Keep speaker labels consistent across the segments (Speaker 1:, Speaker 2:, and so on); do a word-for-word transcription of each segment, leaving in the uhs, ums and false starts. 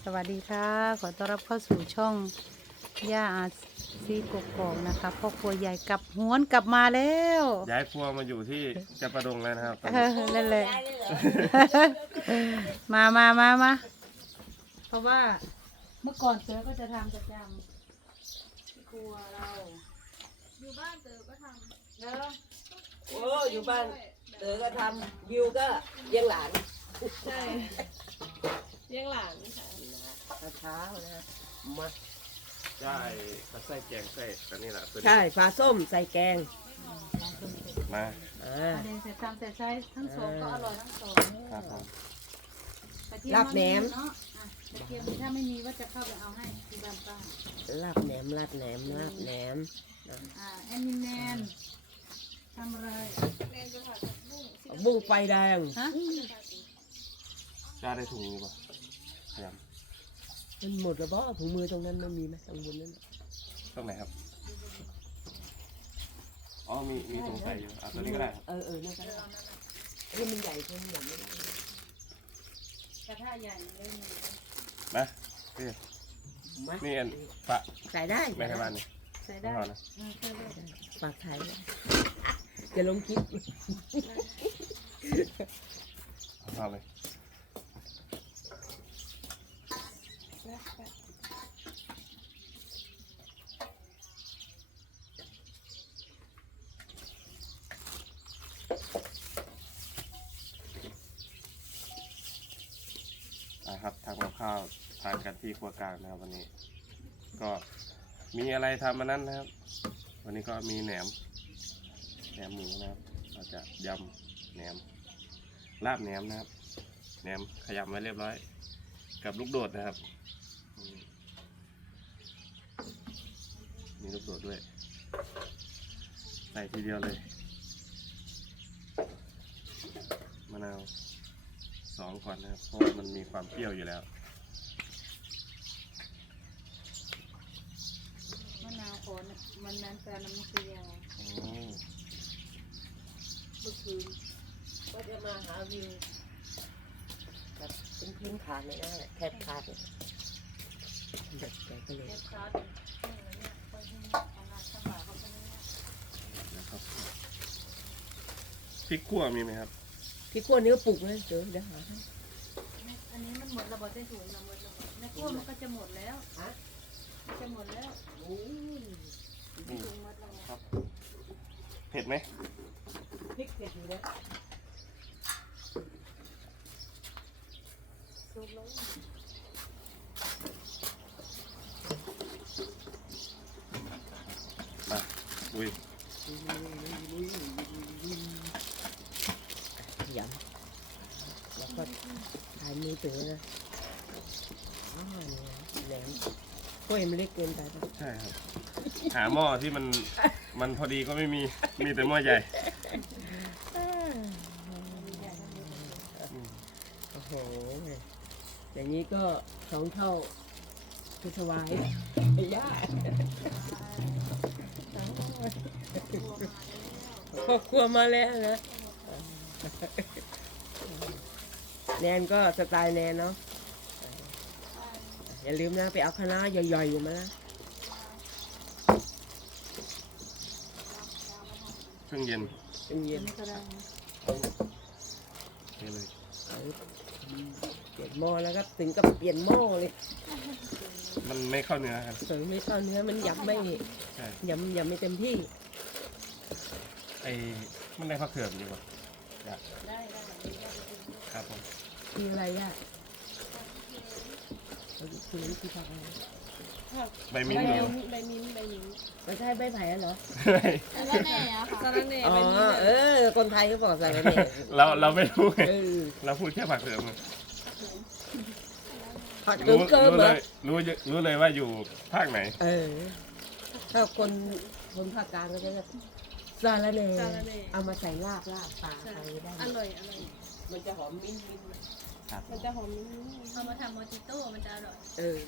Speaker 1: วัสดีค่ะขอต้อนรับเข้าสู่ช่องย่าอาซีกกอกนะคะพ่อครัวใหญ่กลับหวนกลับมาแล้ว
Speaker 2: ย้ายครัวมาอยู่ที่จะประดงแล้วนะครับตอน
Speaker 1: เอ
Speaker 2: นี้
Speaker 1: อนั่นแหละ มามามามาเพราะว่าเมื่อก่อนเสือก็จะทำประจำที่ครัวเราอยู่บ้านเสือก็ทำเนอะ
Speaker 3: โอ้อยู่บ้านเต๋อก็ทำยิวก็เลี้ยงหลาน
Speaker 4: ใช่เลี้ยงหลานค่ะ
Speaker 3: ตอนเช้านะมา
Speaker 2: ได้ผัดไส้แกงไส้อันนี้แหละตัวนี้
Speaker 3: ใช่ปลาส้มใส่แกง
Speaker 2: มา
Speaker 3: อ่า
Speaker 1: ประเด็นเสร็จทำเสร็จใช้ทั้งสองก็อร่อยทั้งสอง
Speaker 2: ครับผม
Speaker 1: กระเทียมเนาะอ่ะกระเทียมถ้าไม่มีว่าจะเข้าไปเอาให้ที่บ้านป้า
Speaker 3: ลาบแหนมลาบแหนมลาบแหนม
Speaker 1: อ่าแอนมินแมนทำอะไร
Speaker 3: บุ้งไฟแดง
Speaker 1: ฮะ
Speaker 2: จ้าได้ถุงนี้ป่ะพยายาม
Speaker 3: มันหมดแล้วบ่ถุงมือตรงนั้นไม่มีไหมตรงบนนั้น
Speaker 2: ตรงไหนครับอ๋อมีมีถุงใส่อยู่อ่ะตัวนี้ก็ได้ครับ
Speaker 3: เออเออนี่ก็ได้นี่มันใหญ่เท่านี้ไม่ได้
Speaker 1: กระทะใหญ่เลย
Speaker 2: มานี่
Speaker 3: มา
Speaker 2: นี่อันปะ
Speaker 3: ใส่ได้
Speaker 2: แม่ให้บ้านนี่
Speaker 1: ใส่
Speaker 2: ไม่
Speaker 1: ได้
Speaker 2: พอนะ
Speaker 1: เออใส่ได้
Speaker 3: ปากไทยจะลงคลิป
Speaker 2: เอาเลยนะครับทำกับข้าวทานกันที่ครัวกลางนะครับวันนี้ ก็มีอะไรทำมานั้นนะครับ วันนี้ก็มีแหนมแหนมหมูนะครับเราจะยำแหนมลาบแหนมนะครับแหนมขยำไว้เรียบร้อย กับลูกโดดนะครับอืมมีลูกโดดด้วยใส่ทีเดียวเลยมะนาวสองก่อนนะครับเพราะว่ามันมีความเปรี้ยวอยู่แล้ว
Speaker 1: มะนาวขอนมันนั้นแต่น้ำมันคือยังไง
Speaker 2: อืม
Speaker 3: เมื่อคืนก็จะมาหาวิวแบบเป็นพื้นขาดเลยนะแทบขาดเลยแบบแกก็เลย
Speaker 1: เชฟครับเนี่ยคนที่ขนาดสบายเขาเป็นเนี่ย
Speaker 2: นะครับพริกขั่วมีไหมครับ
Speaker 3: พี่กลัวเนื้อปลูกเลยเดี๋ยวเดี๋ยวหาให้
Speaker 1: อันนี้มันหมดระบบได้ถุงนะหมดระบบในกล้วยมันก็จะหมดแล้ว
Speaker 3: ฮะ
Speaker 1: จะหมดแล้ว
Speaker 3: โอ้ย
Speaker 2: นี่
Speaker 1: ถุงหมดแล้ว
Speaker 2: ครับเผ็ดไหม
Speaker 3: พริกเผ็ดอยู่นะ
Speaker 1: ซุปแล้ว
Speaker 2: มาอุ้ย
Speaker 3: ยำแล้วก็ถ่ายมือถือนะอ๋อเนี่ยแหนมกล้วยมันเล็กเกินไปป่ะ
Speaker 2: ใช่ครับ หาหม้อที่มันมันพอดีก็ไม่มีมีแต่หม้อใหญ่
Speaker 3: โอ้โหอย่างนี้ก็สองเท่าพุทธวายไอ้ย่าครอบครัวมาแล้วนะแนนก็สไตล์แนนเนาะอย่าลืมนะไปเอาคณะย่อยๆอยู่มานะ
Speaker 2: เครื่องเย็น
Speaker 3: เป็นเย็น
Speaker 1: นี่ก็ได้
Speaker 2: นี่เลย
Speaker 3: เปลี่ยนหม้อแล้วก็ถึงกับเปลี่ยนหม้อเลย
Speaker 2: มันไม่เข้าเนื้อครับ
Speaker 3: เสริมไม่เข้าเนื้อมันยำไม่
Speaker 2: ใช่
Speaker 3: ยำยำไม่เต็มที่
Speaker 2: ไอ้มันได้ข้าวเขือบดีกว่าอยาก
Speaker 1: ได้ได้แบบนี้ได้
Speaker 2: ครับผม
Speaker 3: คืออะไรอ่ะคือคือผักอะไร
Speaker 2: ใบมิ้นท์เหรอ
Speaker 4: ใบมิ้นท์ใบมิ้นท์
Speaker 3: ไม่ใช่ใบไผ่เหรอ
Speaker 4: สาระแหน่อะค่ะสาระแหน่
Speaker 3: อ๋อ
Speaker 4: ใบมิ้นท์
Speaker 3: เอ
Speaker 4: อะ
Speaker 3: อ คนไทยก็บอกสารเน
Speaker 2: เราเราไม่รู้ไง
Speaker 3: เออ
Speaker 2: เราพูดแค่ผักเขือบไง
Speaker 3: ผักเกิ
Speaker 2: รู้
Speaker 3: มเกิม
Speaker 2: รู้
Speaker 3: เหร
Speaker 2: เล
Speaker 3: อย
Speaker 2: รู้รู้เลยว่าอยู่ภาคไหน
Speaker 3: เออ ถ้าคนคนภาคกลางก็จะเรียกสารเน
Speaker 4: สาระแหน่
Speaker 3: เอามาใส่ลาบลาบปลา
Speaker 4: ใช่
Speaker 3: อะไรได้
Speaker 4: อร่อยอร่อย
Speaker 3: มันจะหอมมิ้นมิ้น
Speaker 2: ครับ
Speaker 4: มันจะหอมมิ้นท์
Speaker 1: เอามาทำโมจิโต้มันจะอร่อย
Speaker 3: เออ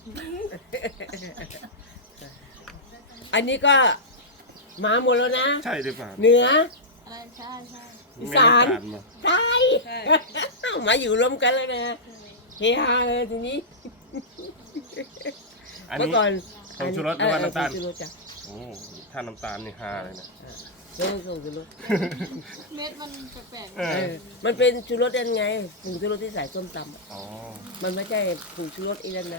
Speaker 3: อันนี้ก็มาหมดแล้วนะ
Speaker 2: ใช่หรือเปล่า
Speaker 3: เหนือ
Speaker 4: อะไรใช่ใช่
Speaker 3: อีสาน
Speaker 2: ไม่ได้อ่มา
Speaker 3: ใต้
Speaker 4: ใช่
Speaker 3: มาอยู่รวมกันแล้วนะเฮฮาเลยทีนี้
Speaker 4: ใ
Speaker 2: อัน
Speaker 3: เมื่อ
Speaker 2: นี้
Speaker 3: ก่อน
Speaker 2: ผงชูรสหรือว่าน้ำตาล
Speaker 3: ผงชูรสจ้ะ
Speaker 2: โอ้ถ้าน้ำตาลนี่ฮาเลยนะ
Speaker 3: เรื่องผงชูรส
Speaker 4: เม็ดมันแปลก
Speaker 2: เอ
Speaker 3: เอ
Speaker 2: อ
Speaker 3: อมันเป็นชูรสยังไงผงชูรสที่ใส่ส้มตำอะ
Speaker 2: อ๋อ
Speaker 3: มันไม่ใช่ผงชูรสอีนั่นนะ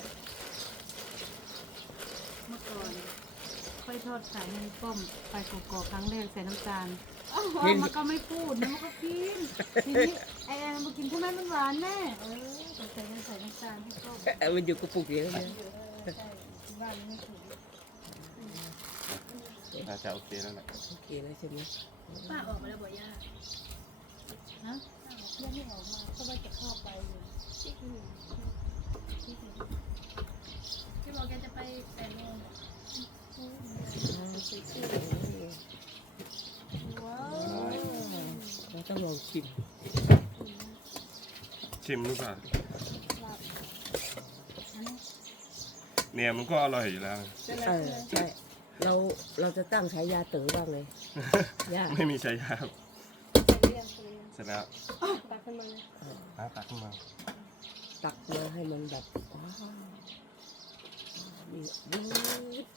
Speaker 1: เมื่อก่อนค่อยทอดไข่ให้ป้อมไปกอกๆครั้งแรกใส่น้ำตาลมันก็ไม่พูดนะมันก็กินทีนี้ไอ้แอนมากินทำไมมันหวานแน่เออใส่ใส่ใส่น้ำตาลให้ป้อม
Speaker 3: เออมันอยู่กระปุกอย่างนี้นะ
Speaker 1: ใช่ที่บ้านไม่ถูก
Speaker 2: น่าจะโอเคแล้วแหละ
Speaker 3: โอเคแล้วใช่ไหม
Speaker 4: ๆป้าออกมาแล้วบ่ย่า
Speaker 1: ฮะยังไม่ออกมาเพราะว่าจะเข้าไปอยู่
Speaker 4: พี่บอกแกจะไปแปดโมง
Speaker 1: ว้าว
Speaker 3: เราต้องลองชิม
Speaker 2: ชิมหรือเปล่า
Speaker 1: อันนี้
Speaker 2: เนี่ยมันก็อร่อยอยู่แล้ว
Speaker 3: เออใช่เราเราจะตั้งฉายาเต๋อบ้างเลยยาก
Speaker 2: ไม่มีใช้ยาครับ
Speaker 4: เรียนเรียน
Speaker 2: เสร็จแล้ว
Speaker 4: ตักขึ้นมาเลย
Speaker 2: หาตักขึ้นมา
Speaker 3: ตักมาให้มันแบบว้าวนี่วูด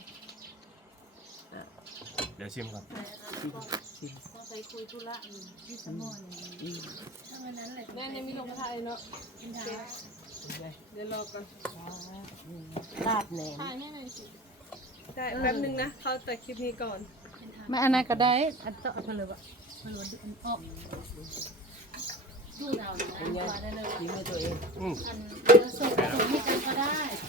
Speaker 2: เดี๋ยวชิมก่อน
Speaker 3: ชิมชิม
Speaker 1: ต้องใส่คุยธุระอยู่ที่สมอนอย่างนี้
Speaker 3: อืม
Speaker 1: ถ้าวันนั้นแหละ
Speaker 4: แม่ยังมีลงกระทะเลยเนาะ
Speaker 1: กินทา
Speaker 4: เดี๋ยวรอก่อน
Speaker 3: อืมลาบแหนม
Speaker 4: ถ่ายให้หน่อยสิได้แป๊บนึงนะเขาแต่คลิปนี้ก่อน
Speaker 1: ไม่อันนั้นก็ได้อันต่อเพลิบอ่ะเพลิบอันออกดูเรา
Speaker 3: เป็นไง
Speaker 1: ได้เลย
Speaker 3: ชิมให้ตัวเอง
Speaker 2: อืม
Speaker 1: อันส่งส่งให้กันก็ได้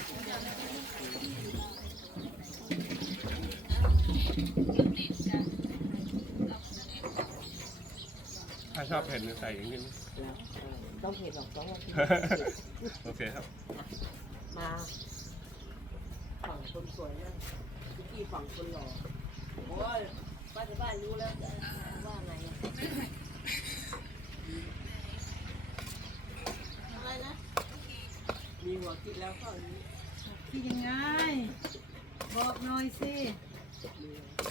Speaker 2: ถ้าชอบเผ็ดเนี่ยใส่อีกนิดนึง
Speaker 3: แล้วต้องเผ็ดหรอกต้องว่าเผ็ด
Speaker 2: โอเคครับ
Speaker 3: มาฝั่งคนสวยนะพี่กี้ฝั่งคนหล่อโอ้ยป้าจะบ้านรู้แล้วจะว่าไงอะ
Speaker 4: อะไรนะ
Speaker 3: มีหัวคิดแล้วก็อันนี้
Speaker 1: ที่ยังไงบอกหน่อยสิ
Speaker 3: มี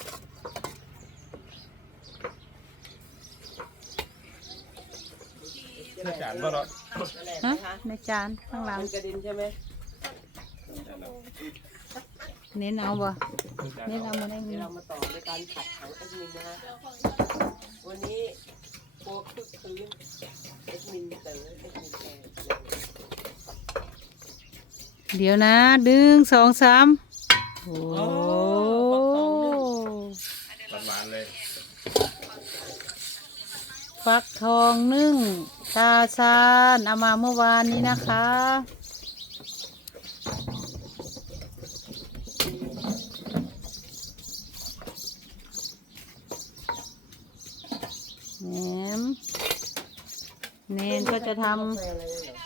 Speaker 2: ถ้าจานว่าเรา
Speaker 3: อะไร
Speaker 1: ฮะ
Speaker 3: นะคะ
Speaker 1: ในจานข้างหลัง
Speaker 3: มันกระเด็นใช่ไหม
Speaker 1: เน้นเอาบ่เน้นเอามาได้
Speaker 3: เดี๋
Speaker 1: มี
Speaker 3: ยวเรามาต่อในการผัดของแอดมินนะคะวันนี้โปรคึกคืนแอดมินเต๋อแอดมินแอน
Speaker 1: เดี๋ยวนะดึงสองสามโอ้
Speaker 2: หวานๆเลย
Speaker 1: ฟักทองนึ่งตาซานเอามาเมื่อวานนี้นะคะแหนมเนนก็จะท
Speaker 3: กาแฟอะไรเลยเหรอ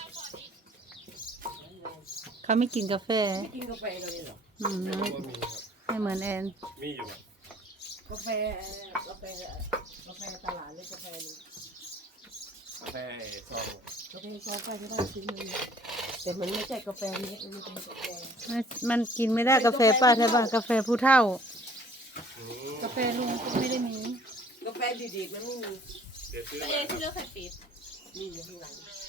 Speaker 1: ำเขาไม่กินกาแฟ
Speaker 3: ไม่กินกาแฟกันเลยเหรอ
Speaker 1: อืม
Speaker 2: ก็มีครับ
Speaker 1: ไม่เหมือนแอน
Speaker 2: มีอยู่ครับ
Speaker 3: กาแฟกาแฟกาแฟตลาดหรือกาแฟนี่
Speaker 2: กาแฟซอง
Speaker 3: กาแฟซองไปก็ได้ซื้อมาเลยแต่มันไม่ใช่กาแฟเม็ดมันไม่ใช่กาแฟ
Speaker 1: มันมันกินไม่ได้กาแฟป้าแถวบ้านกาแฟผู้เฒ่า
Speaker 2: อืม
Speaker 1: กาแฟลุงก็ไม่ได้มี
Speaker 3: กาแฟดีๆมันไม่มี
Speaker 2: เดี๋ยวซื้อ
Speaker 4: ตัว
Speaker 2: มา
Speaker 4: เองที่เลือกไข่ปิด
Speaker 3: นี่อยู่ข้างหลัง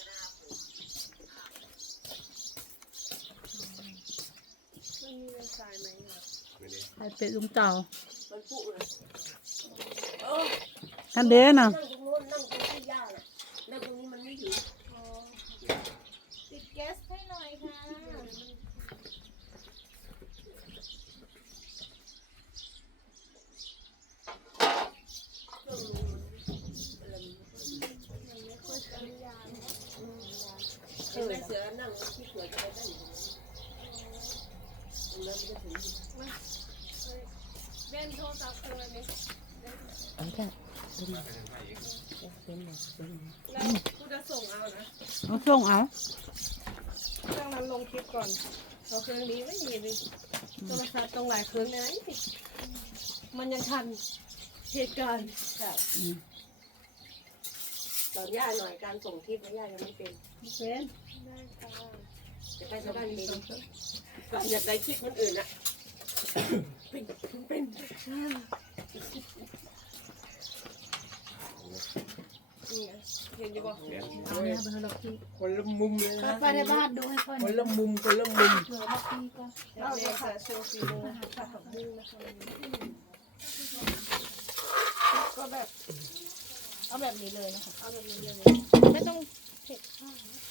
Speaker 4: มันมีเวนไซน์ไหมอะ
Speaker 2: ไม่ได้
Speaker 1: ไอเป็ดลุงเต่า
Speaker 3: มันปุ๊เลยเออ
Speaker 1: อันเด้อน่ะ
Speaker 3: นั่งตรงโน้นนั่งตรงที่ย่าน่ะนั่งตรงนี้มันไม่ถึง
Speaker 4: อ๋อติดแก๊สให้หน่อยค่ะ
Speaker 3: เห็นไหมเสือนั่งที่สวยจะไปได้อยู่ตรงนั้นตรงนั้นมันจะถึง
Speaker 4: เล่นโทรศัพท์เคยไหม
Speaker 3: เอาได้เป็นเป็นเป็น
Speaker 4: แล้วกูจะส่งเอานะ
Speaker 1: เอาส่งเอา
Speaker 4: เครื่องนั้นลงคลิปก่อนเราเครื่องนี้ไม่มีเลยโทรศัพท์ตรงหลายเครื่องเลยนะมันยังทันเหตุการณ์
Speaker 3: ใช่ตอนย่าหน่อยการส่งทิปย่ายังไม่เป็น
Speaker 1: เป็น
Speaker 4: ได้ค่ะ
Speaker 3: จะไปจะได้เป็นอยากได้คลิปคนอื่นอะเป็นเป็น
Speaker 4: อนี่ไงเห็นอยู่บ่
Speaker 2: เดี๋ยว
Speaker 1: เอาเนี่ยไปให้เราพี่
Speaker 3: คนละมุมเลย
Speaker 1: ไป
Speaker 3: นะ
Speaker 1: ไปในบ้านดูให้ค่อย
Speaker 3: คนละมุมคนละมุม
Speaker 1: เผื่อเราพี่ก็
Speaker 4: เราจะใส่โชว์ฝีมือผัดผักบุ้งนะคะ
Speaker 1: ก็แบบเอาแบบนี้เลยนะคะ
Speaker 4: เอาแบบนี้เลย
Speaker 1: ไม่ต้องเผ็ดมาก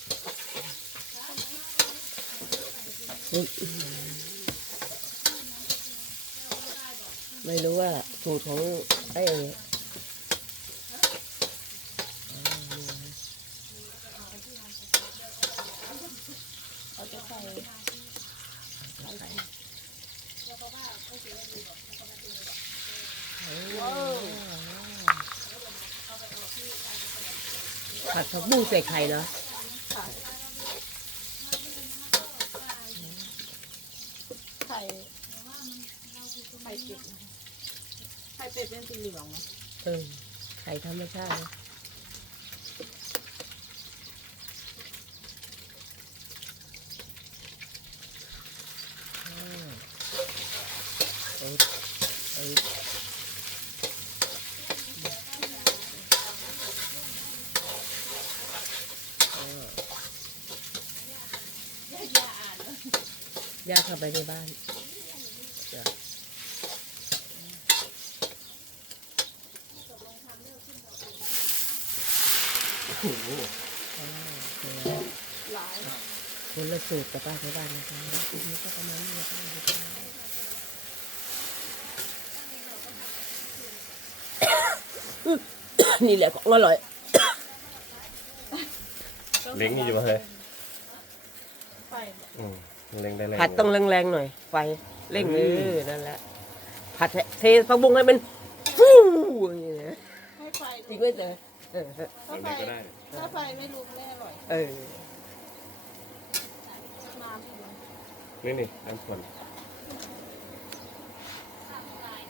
Speaker 3: ไม่รู้ว่าสูตรของไอ้
Speaker 1: เราจะใส่
Speaker 3: ผัดผักบุ้งใส่ไข่เหรอ
Speaker 1: ไข่ไข่เป็ดไข่เป็ดเป็นสีเหลืองเนาะ
Speaker 3: เออไข่ธรรมชาตินะเอ้ยเอ้ยย่าเข้าไปในบ้านจ้ะ
Speaker 2: โอ้โห
Speaker 1: หลาย
Speaker 3: คนละสูตรกับป้าที่บ้านนะคะทีนี้ก็ประมาณนี้นะคะนี่แหละของอร่อย
Speaker 2: เล้งนี่อยู่เฮ้ย
Speaker 1: ไฟ
Speaker 2: อืมเล้งได้เลย
Speaker 3: ผัดต้องแรงๆหน่อย ไฟเร่งเออนั่นแหละ ผัดเทผักบุ้งให้มันฟูอย่างนี้นะ
Speaker 1: ให้ไฟ
Speaker 3: จริงไหมเจ๊เออ
Speaker 1: ถ้า
Speaker 2: แบบ
Speaker 1: ไฟ
Speaker 2: นี้ก็ได้
Speaker 1: ถ้าไฟไม่ลุกไม่อร่อย
Speaker 3: เออ
Speaker 1: น้ำอีก
Speaker 2: นี่นี่น้ำฝน
Speaker 1: น